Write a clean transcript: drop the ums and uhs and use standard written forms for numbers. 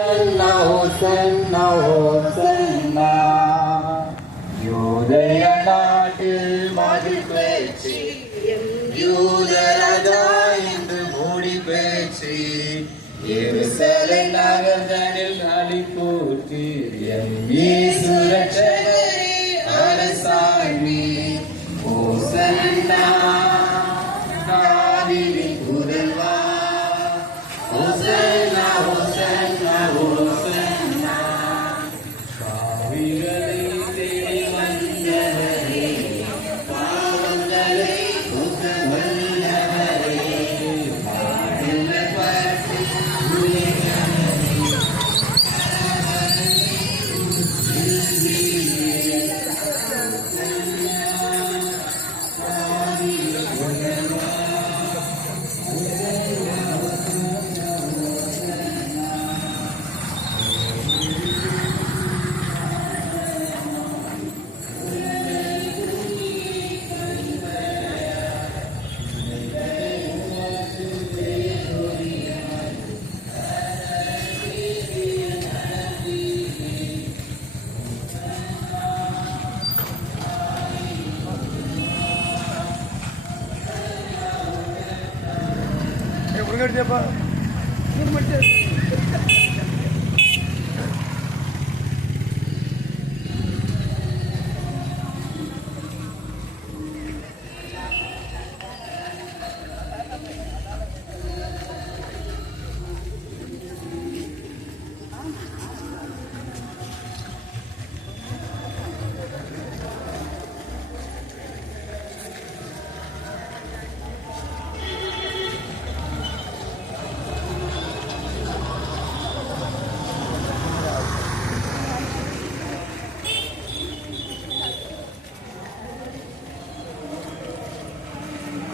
ஹோசன்னா ஹோசன்னா யூதய நாட்டில் மது பேச்சு யூதராஜா என்று மூடி பேச்சு எருசலேம் நகரத்தில் அழி போற்றி எம் இயேசு ரட்சகரே அரசாணி ஹோசன்னா தாவீதின் புதல்வா ஹோசன்னா ஹோசன்னா ஹோசன்னா பாவிகளை தேடி வந்தவரே பாவங்களை போக்க வல்லவரே பாடுகளை பற்றி Apa?